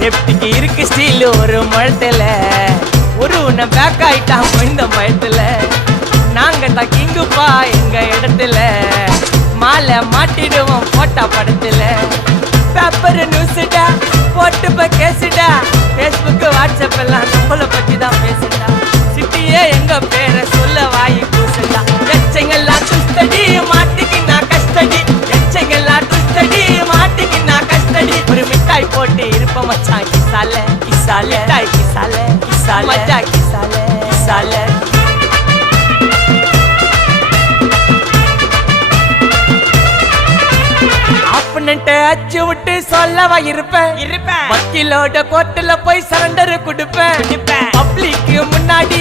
சேஃப்டிக்கு இருக்கு ஸ்டீல் ஒரு முழத்துல ஒரு உன்னை பேக் ஆயிட்டான் இந்த பயத்துல நாங்க தான் கிங்குப்பா எங்க இடத்துல மாலை மாட்டிடுவோம் போட்டா படத்துல பேப்பர் நியூஸ்டா போட்டு கேசுடா ஃபேஸ்புக் வாட்ஸ்அப் எல்லாம் நம்மளை பத்தி தான் பேசுடா சிட்டியே எங்க பேரை சொல்ல வாயி கூசுடா எச்சங்கெல்லாம் துஸ்தடி மாட்டிக்கினா கஸ்டடி எச்சங்கெல்லாம் துஸ்தடி மாட்டிக்கினா கஸ்டடி ஒரு மிட்டாய் போட்டு இருப்ப மச்சான் கிசால கிசால மிட்டாய் கிசால கிசால மச்சா கிசால கிசால அச்சு விட்டு சொல்லவா இருப்பேன் வக்கீலோட கோர்ட்டுல போய் சரண்டர் கொடுப்பேன் பப்ளிக்கு முன்னாடி